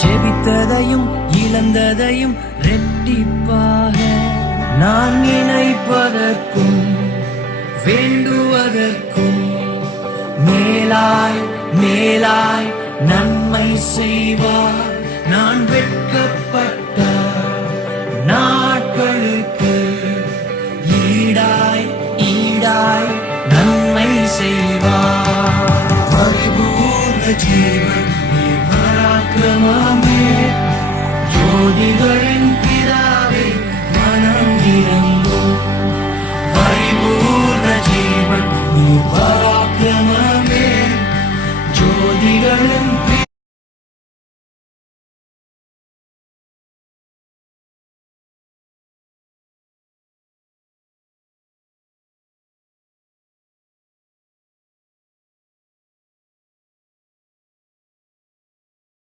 ஜெபித்ததையும் இழந்ததையும் ரெட்டிப்பாக நான் நினைப்பதற்கும் வேண்டுவதற்கும் மேலாய் மேலாய் நன்மை செய்வார். நான் வெட்கப்பட்ட நாட்களுக்கு ஈடாய் ஈடாய் நன்மை செய்வார். பரிபூர்ண ஜீவன் நீ பராக்கிரமமே ஜோதிகள்